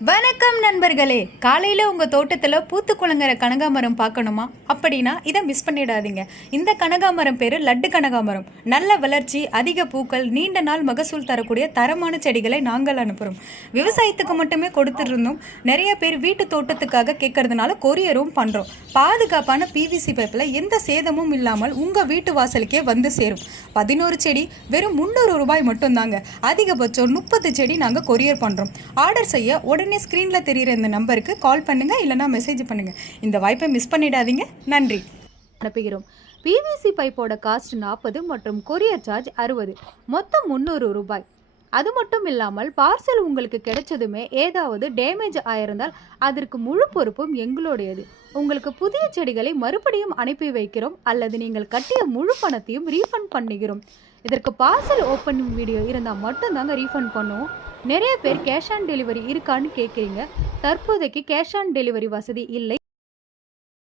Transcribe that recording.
வணக்கம் நண்பர்களே. காலையில் உங்கள் தோட்டத்தில் பூத்து குலுங்குற கனகாமரம் பார்க்கணுமா? அப்படின்னா இதை மிஸ் பண்ணிடாதீங்க. இந்த கனகாமரம் பேர் லட்டு கனகாமரம். நல்ல வளர்ச்சி, அதிக பூக்கள், நீண்ட நாள் மகசூல் தரக்கூடிய தரமான செடிகளை நாங்கள் அனுப்புகிறோம். விவசாயத்துக்கு மட்டுமே கொடுத்துருந்தோம். நிறைய பேர் வீட்டு தோட்டத்துக்காக கேட்கறதுனால கொரியரும் பண்ணுறோம். பாதுகாப்பான பிவிசி பைப்பில் எந்த சேதமும் இல்லாமல் உங்கள் வீட்டு வாசலுக்கே வந்து சேரும். 11 செடி வெறும் 300 ரூபாய் மட்டும்தாங்க. அதிகபட்சம் 30 செடி நாங்கள் கொரியர் பண்ணுறோம். ஆர்டர் செய்ய உடனே ஸ்க்ரீனில் தெரிகிற இந்த நம்பருக்கு கால் பண்ணுங்கள், இல்லைனா மெசேஜ் பண்ணுங்கள். இந்த வாய்ப்பை மிஸ் பண்ணிடாதீங்க. நன்றி. அனுப்புகிறோம். பிவிசி பைப்போட காஸ்ட் 40 மற்றும் கொரியர் சார்ஜ் 60, மொத்தம் 300 ரூபாய். அது மட்டும் இல்லாமல் பார்சல் உங்களுக்கு கிடைச்சதுமே ஏதாவது டேமேஜ் ஆயிருந்தால் அதற்கு முழு பொறுப்பும் எங்களுடையது. உங்களுக்கு புதிய செடிகளை மறுபடியும் அனுப்பி வைக்கிறோம், அல்லது நீங்கள் கட்டிய முழு பணத்தையும் ரீஃபண்ட் பண்ணுகிறோம். இதற்கு பார்சல் ஓப்பனிங் வீடியோ இருந்தால் மட்டும்தாங்க ரீஃபண்ட் பண்ணுவோம். நிறைய பேர் கேஷ் ஆன் டெலிவரி இருக்கான்னு கேட்குறீங்க. தற்போதைக்கு கேஷ் ஆன் டெலிவரி வசதி இல்லை.